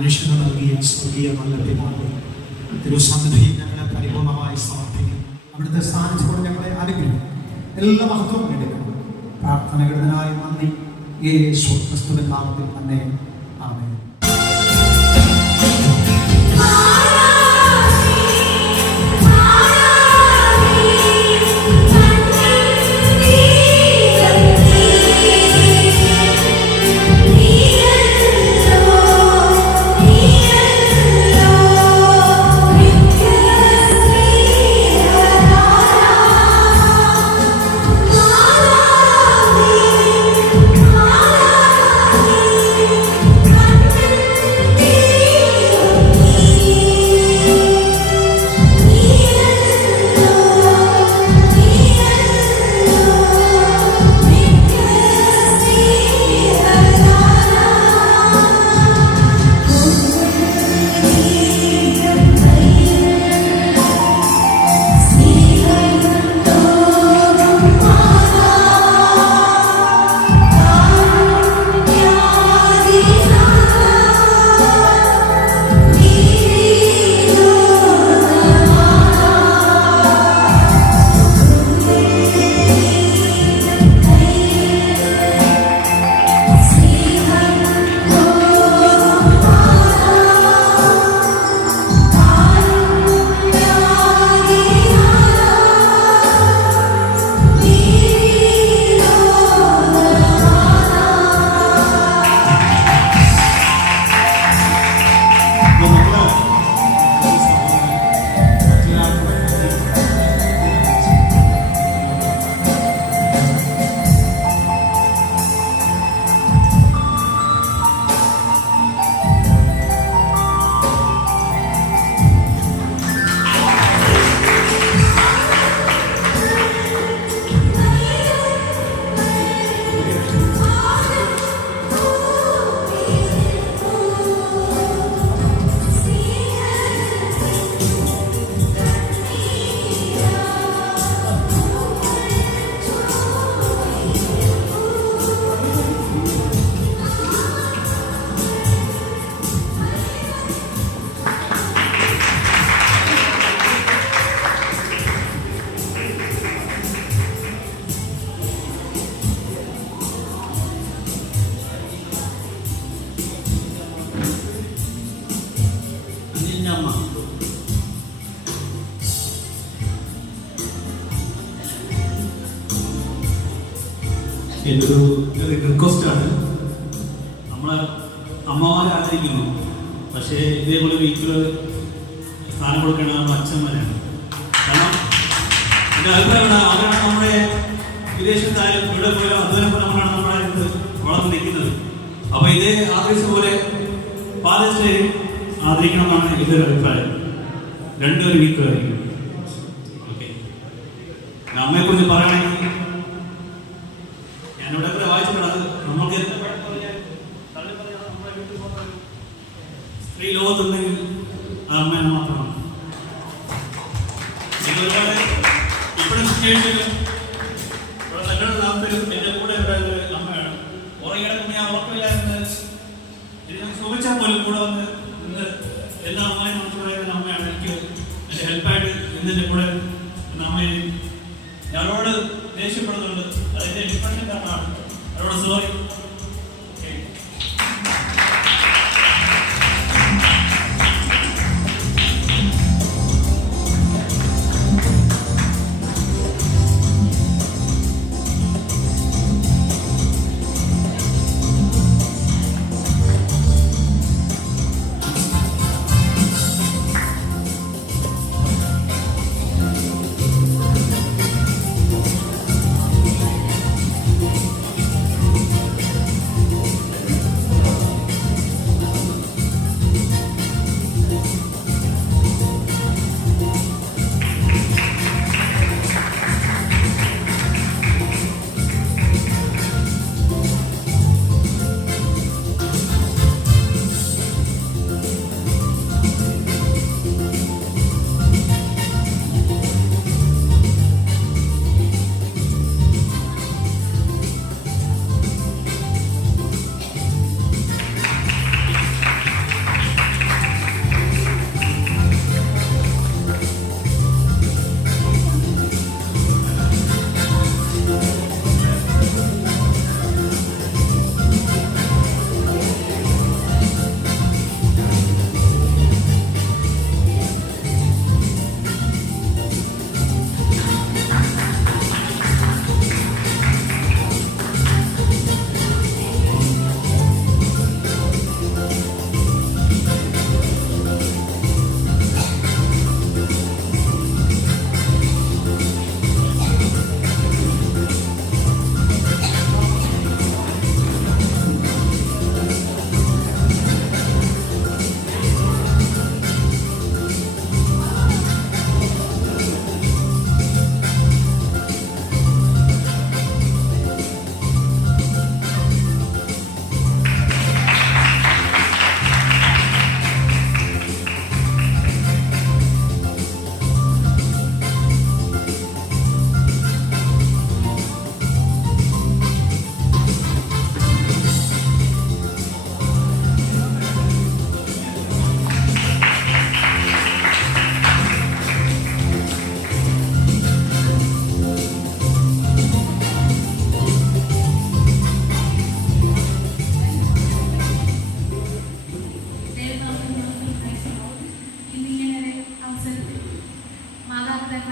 മനുഷ്യന് നൽകിയ സ്വർഗീയ നല്ല പിതാവേ, തിരുസന്നിധിയിൽ ഞങ്ങളെ പരിപൂർണമായി സമർപ്പിക്കും. അവിടുത്തെ സാന്നിധ്യത്തോടെ ഞങ്ങളെ അനുഗ്രഹിക്കും. എല്ലാ മഹത്വവും നേടിക്കണം. പ്രാർത്ഥനകളിനായി നന്ദി. യേശു ക്രിസ്തുവിൻ നാമത്തിൽ തന്നെ. ആമേൻ. എൻ്റെ ഒരു റിക്വസ്റ്റാണ്. നമ്മൾ അമ്മമാരെ ആദരിക്കുന്നു, പക്ഷേ ഇതേപോലെ വീട്ടിൽ സ്ഥാനം കൊടുക്കേണ്ടത് നമ്മുടെ അച്ഛന്മാരാണ്. കാരണം എൻ്റെ അഭിപ്രായമാണ്, അവരാണ് നമ്മുടെ വിദേശത്തായാലും ഇവിടെ പോയാലും അതുപോലെ നമ്മളാണ് നമ്മുടെ അടുത്ത് വളർന്നു നിൽക്കുന്നത്. അപ്പോൾ ഇതേ ആദരിച്ച പോലെ ഫാദേഴ്സ് ഡേ ആദരിക്കണമെന്നാണ് എൻ്റെ ഒരു അഭിപ്രായം. രണ്ടൊരു വീക്കായിരിക്കും. ഓക്കെ, അമ്മയെക്കുറിച്ച് പറയുകയാണെങ്കിൽ ഞാനിവിടെ വായിച്ചിട്ടുള്ളത്, നമുക്ക് സ്ത്രീ ലോകത്തുണ്ടെങ്കിൽ അത് അമ്മയാണ് മാത്രമാണ്. ഇപ്പോഴും സിറ്റുവേഷനിൽ ഞങ്ങളുടെ നാട്ടിലും എൻ്റെ കൂടെ ഉണ്ടായിരുന്നത് അമ്മയാണ്. ഉറങ്ങിടക്കുമ്പോൾ ഞാൻ ഉറക്കമില്ലായിരുന്നു, സുഖിച്ചാൽ പോലും കൂടെ വന്ന് ഇന്ന് എല്ലാ അമ്മയും നമുക്ക് പറയുന്ന അമ്മയാണ്. എനിക്ക് എൻ്റെ ഹെൽപ്പായിട്ട് ഇന്നെൻ്റെ കൂടെ എന്ന അമ്മയെ ഞങ്ങളോട് ദേഷ്യപ്പെടുന്നുണ്ട്. അതിൻ്റെ ഡിപ്രഷൻ കാരണമാണ്. അവരോട് സോറി.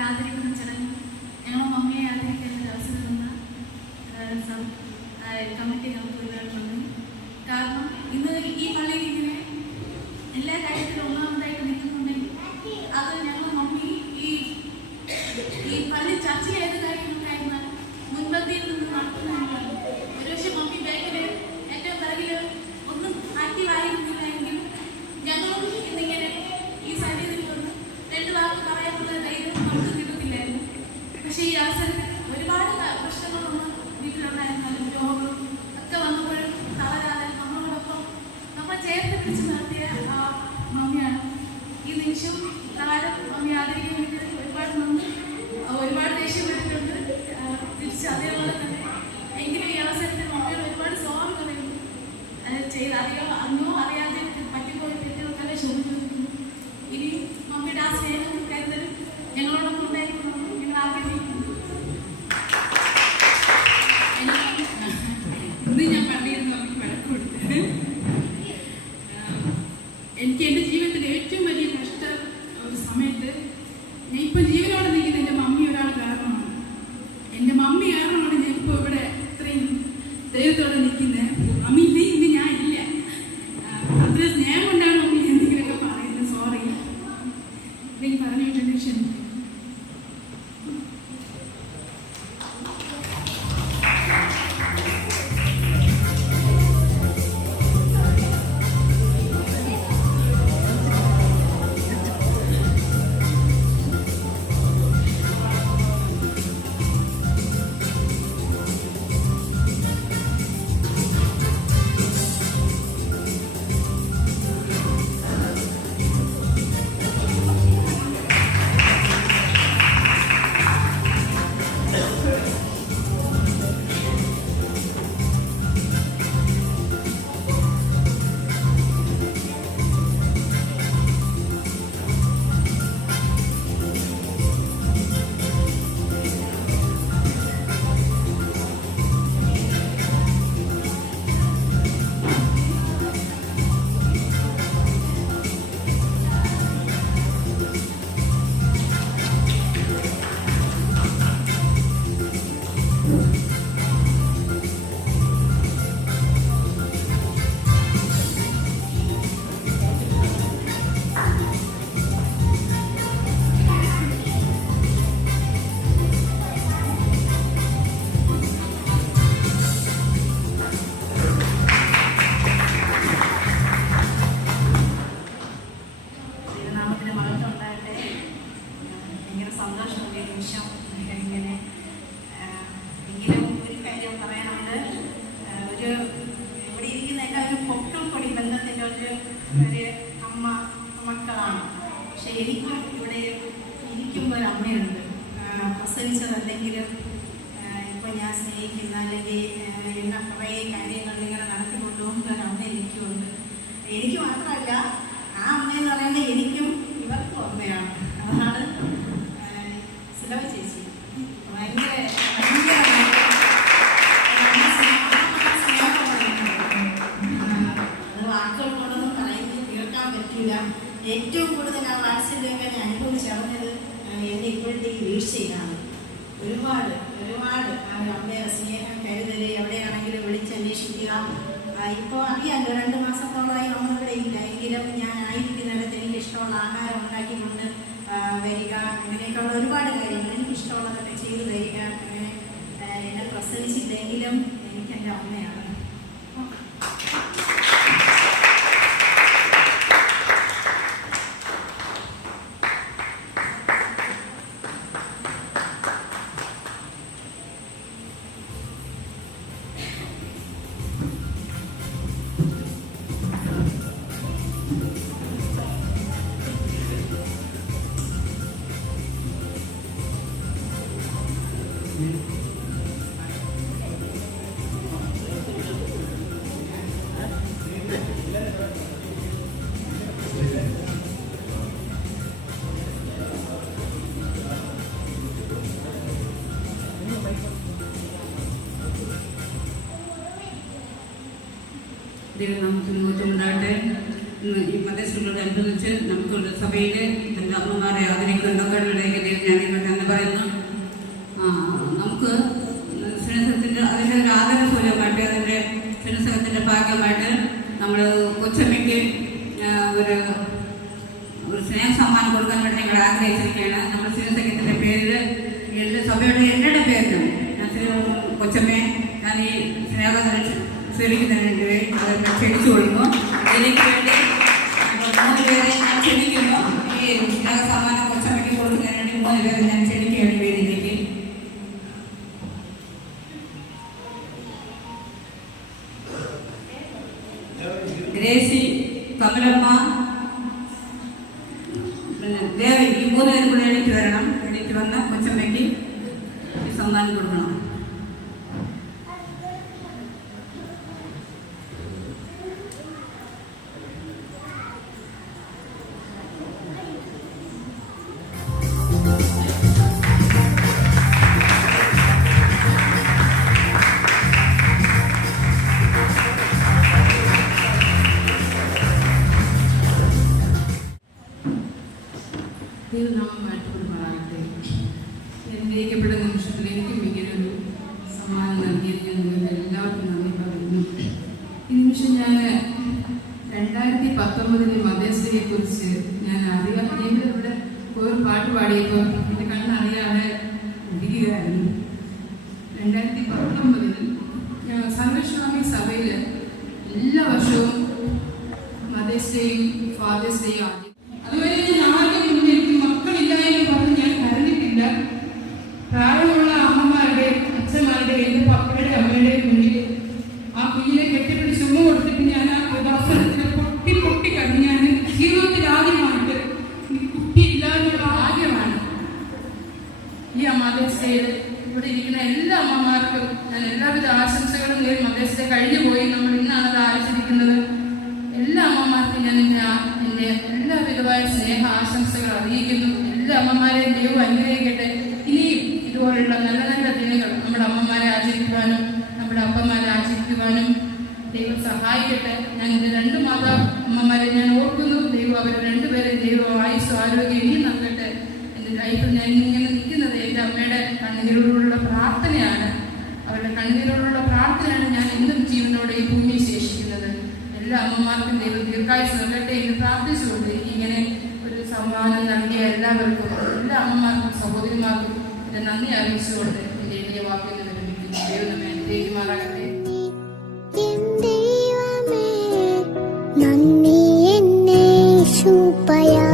ആദരിക്കുന്ന ചടങ്ങ് ഞങ്ങൾ മമ്മിയെ ആദരിക്കാൻ ഒരു അവസരം തന്ന കമ്മിറ്റി നമുക്ക് ഒരുപാട് നന്ദി. കാരണം ഇന്ന് ഈ പള്ളിയിൽ ഇങ്ങനെ എല്ലാ കാര്യത്തിലും ഒന്നാമതായിട്ട് നിൽക്കുന്നുണ്ടെങ്കിൽ അത് ഞങ്ങൾ മമ്മി ഈ പള്ളി ചർച്ച ചെയ്ത കാര്യങ്ങളുണ്ടായിരുന്നാൽ മുൻപന്തിയിൽ നിന്ന് നടത്തുന്നതാണ്. ഒരുപക്ഷെ മമ്മി ബാക്കിൽ ഏറ്റവും പിറകിൽ ഒന്നും ആക്റ്റീവ് ആയിരുന്നില്ല എങ്കിലും ഞങ്ങളും ഇന്നിങ്ങനെ ഈ സന്നിധിയിൽ വന്ന് 2 വാക്ക് പറയാനുള്ള ധൈര്യം നമുക്ക് കിട്ടുന്നില്ലായിരുന്നു. പക്ഷേ ഈ അവസരത്തിൽ ഒരുപാട് പ്രശ്നങ്ങളൊന്നും വീട്ടിലുണ്ടായിരുന്നാലും രോഗങ്ങളും ഒക്കെ വന്നപ്പോഴും തളരാതെ നമ്മളോടൊപ്പം നമ്മൾ ചേർത്ത് പിടിച്ച് നടത്തിയ ആ മമ്മിയാണ്. ഈ നിമിഷം പ്രകാരം മമ്മി ആദരിക്കാൻ വേണ്ടി ഒരുപാട് നന്ദി. ഒരുപാട് ദേഷ്യപ്പെട്ടിട്ടുണ്ട്, തിരിച്ച് അതേപോലെ തന്നെ. എങ്കിലും ഈ അവസരത്തിൽ മമ്മിയോട് ഒരുപാട് സോറി പറയുന്നു. ചെയ്ത് അന്നോ അറിയാതെ പറ്റിപ്പോയി തെറ്റുകൾക്കൊക്കെ ക്ഷമിക്കുന്നു. ഇനി മമ്മിയുടെ ആ സ്നേഹം കരുതലും ഞങ്ങളോടൊപ്പം ഉണ്ടായിരിക്കണം ഞങ്ങൾ ആഗ്രഹിക്കുന്നു. ഇന്ന് ഞാൻ പള്ളിയിൽ നിന്ന് മമ്മിക്ക് വഴക്ക് കൊടുത്തത് എനിക്ക് എൻ്റെ ജീവിതത്തിൽ ഏറ്റവും വലിയ കഷ്ട ഒരു സമയത്ത് ഞാൻ ഇപ്പോൾ ജീവനോടെ നിൽക്കുന്നത് എൻ്റെ മമ്മി ഒരാൾ കാരണമാണ്. എൻ്റെ മമ്മി കാരണമാണ് ഞാൻ ഇപ്പോൾ ഇവിടെ ഇത്രയും ദൈവത്തോടെ നിൽക്കുന്നത്. മമ്മി ഇന്ന് ഞാൻ ഇല്ല. അത്ര സ്നേഹം കൊണ്ടാണ് മമ്മി എന്തെങ്കിലുമൊക്കെ പറയുന്നത്. സോറി, എന്തെങ്കിലും പറഞ്ഞിട്ടുണ്ട്, ക്ഷമിക്കും. മക്കളാണ്. പക്ഷെ എനിക്കും ഇവിടെ എനിക്കും ഒരമ്മയുണ്ട്. പ്രസവിച്ചതല്ലെങ്കിലും ഇപ്പോൾ ഞാൻ സ്നേഹിക്കുന്ന അല്ലെങ്കിൽ എന്നെ കുറേ കാര്യങ്ങൾ ഇങ്ങനെ നടത്തി കൊണ്ടുപോകുന്ന ഒരമ്മ എനിക്കുമുണ്ട്. എനിക്ക് മാത്രമല്ല, ആ അമ്മയെന്ന് പറയുന്നത് എനിക്കും ഇവർക്കും അമ്മയാണ്. അതാണ് സുലഭ ചേച്ചി. ഭയങ്കര വാക്കുകൾ കൊണ്ടൊന്നും പറയുന്നത് കേൾക്കാൻ പറ്റില്ല. ഏറ്റവും കൂടുതൽ ആ വാത്സല്യമൊക്കെ ഞാൻ അനുഭവിച്ചറിഞ്ഞത് എൻ്റെ ഇപ്പോഴത്തെ ഈ വീഴ്ചയിലാണ്. ഒരുപാട് ഒരുപാട് ആ അമ്മയുടെ സ്നേഹം, കരുതൽ, എവിടെയാണെങ്കിലും വിളിച്ചന്വേഷിക്കുക. ഇപ്പോൾ അറിയാമല്ലോ, 2 മാസത്തോളമായി നമ്മളിവിടെ ഇല്ല. എങ്കിലും ഞാൻ ആയിരിക്കുന്നിടത്ത് എനിക്ക് ഇഷ്ടമുള്ള ആഹാരം ഉണ്ടാക്കിക്കൊണ്ട് വരിക, അങ്ങനെയൊക്കെയുള്ള ഒരുപാട് കാര്യങ്ങൾ എനിക്കിഷ്ടമുള്ളതൊക്കെ ചെയ്തു തരിക. അങ്ങനെ എന്നെ പ്രസവിച്ചില്ലെങ്കിലും എനിക്കെൻ്റെ അമ്മയാണ്. ദൈവനാമത്തിന് ഉണ്ടാകട്ടെ. ഈ മതസ്ഥലോടനുബന്ധിച്ച് നമുക്കുള്ള സഭയിൽ തൻ്റെ അമ്മമാരെ ആദരിക്കുന്നുണ്ടൊക്കെ ദൈവം ഞാൻ അതിൻ്റെ ഒരു ആദരസൂര്യമായിട്ട് അതിൻ്റെ ശിരസകത്തിൻ്റെ ഭാഗമായിട്ട് നമ്മൾ കൊച്ചമ്മയ്ക്ക് ഒരു സ്നേഹ സമ്മാനം കൊടുക്കാൻ വേണ്ടി ഞങ്ങൾ ആഗ്രഹിച്ചിരിക്കുകയാണ്. നമ്മൾ ശിരസകത്തിൻ്റെ പേരിൽ സഭയുടെ എൻ്റെ പേരിലും ഞാൻ കൊച്ചമ്മയെ ഞാൻ ഈ സ്നേഹം സ്വീകരിക്കുന്നതിന് വേണ്ടി അത് ക്ഷണിച്ചു കൊടുക്കുന്നു. എനിക്ക് വേണ്ടി 3 പേരെ ഞാൻ ക്ഷണിക്കുന്നു. ഈ സ്നേഹ സമ്മാനം കൊച്ചമ്മയ്ക്ക് കൊടുക്കുന്നതിന് വേണ്ടി 3 പേരെ ഞാൻ ക്ഷണിക്കുകയാണ് വേദിയിലേക്ക്. ഗ്രേസി, കമലമ്മ, ദേവി, ഈ 3 പേരും കൂടെ എണീറ്റ് വരണം. എണീറ്റ് വന്ന കൊച്ചമ്മയ്ക്ക് ഈ സമ്മാനം കൊടുക്കണം. ദൈവനാമം വാഴ്ത്തപ്പെടുമാറാകട്ടെ. അനുഗ്രഹിക്കപ്പെട്ട നിമിഷത്തിൽ എനിക്കും ഇങ്ങനൊരു സമ്മാനം നൽകിയത് ഞാൻ നിങ്ങൾക്ക് എല്ലാവർക്കും നന്ദി പറയുന്നു. ഈ നിമിഷം ഞാൻ 2019 മദേഴ്സ് ഡേയെ കുറിച്ച് ഞാൻ ഇവിടെ ഒരു പാട്ട് പാടിയപ്പോൾ എൻ്റെ കണ്ണറിയാതെ ഒഴുകുകയായിരുന്നു. 2019 സർവസ്വാമി സഭയിൽ എല്ലാ വർഷവും മദേഴ്സ് ഡേയും ഫാദേഴ്സ് ഡേയും ആദ്യം. അതുവരെ ഞാൻ ആദ്യം എനിക്ക് മക്കളില്ല എന്ന് പറഞ്ഞ് ഞാൻ കരഞ്ഞിട്ടില്ല. പ്രായമുള്ള അമ്മമാരുടെ അച്ഛന്മാരുടെ എൻ്റെ പപ്പയുടെ അമ്മയുടെയും മുന്നിൽ ആ കുഞ്ഞിനെ കെട്ടിപ്പിടിച്ച് ഉമ്മ കൊടുത്തിട്ട് ഞാൻ ആ അവസരത്തിൽ പൊട്ടി കഴിഞ്ഞ് ഞാൻ ജീവിതത്തിൽ ആദ്യമായിട്ട് കുട്ടി ഇല്ലാതെയുള്ള ആദ്യമാണ് ഈ മദേഴ്സ് ഡേയിൽ ഇവിടെ ഇരിക്കുന്ന എല്ലാ അമ്മമാർക്കും ഞാൻ എല്ലാവിധ ആശംസകളും നേടി. മദേഴ്സ് ഡേ കഴിഞ്ഞു പോയി, നമ്മൾ ഇന്നാണ് അത് ആചരിക്കുന്നത്. എല്ലാ അമ്മമാർക്കും ഞാൻ എൻ്റെ എല്ലാവിധമായ സ്നേഹ ആശംസകൾ അറിയിക്കുന്നു. എല്ലാ അമ്മമാരെയും ദൈവം അനുഗ്രഹിക്കട്ടെ. ഇനിയും ഇതുപോലുള്ള നല്ല നല്ല ദിനങ്ങൾ നമ്മുടെ അമ്മമാരെ ആചരിക്കുവാനും നമ്മുടെ അപ്പന്മാരെ ആചരിക്കുവാനും ദൈവം സഹായിക്കട്ടെ. ഞാൻ എൻ്റെ 2 മാതാ അമ്മമാരെ ഞാൻ ഓർക്കുന്നു. ദൈവം അവരെ 2 പേരെയും ദൈവം ആയുസ്സും ആരോഗ്യം ഇനിയും നൽകട്ടെ. എൻ്റെ ലൈഫിൽ ഞാൻ ഇങ്ങനെ നിൽക്കുന്നത് എൻ്റെ അമ്മയുടെ കണ്ണീരോടുള്ള പ്രാർത്ഥനയാണ്. അവരുടെ കണ്ണീരോടുള്ള പ്രാർത്ഥനയാണ് ഞാൻ എന്നും ജീവനോടെ ഈ ഭൂമിയിൽ ശേഷിക്കുന്നത്. എല്ലാ അമ്മമാർക്കും ദൈവം ദീർഘായുസ്സ് നൽകട്ടെ എന്ന് പ്രാർത്ഥിച്ചുകൊണ്ട് ഇങ്ങനെ ഒരു സമ്മാനം നൽകിയ എല്ലാവർക്കും, എല്ലാ അമ്മമാർക്കും സഹോദരിമാർക്കും എൻ്റെ നന്ദി അറിയിച്ചുകൊണ്ട് എൻ്റെ വലിയ വാക്കുകൾ ലഭിക്കുന്നു. ദൈവം നമ്മെ അനുഗ്രഹിക്കുമാറാകട്ടെ. നന്ദി എന്നേശുപയാ.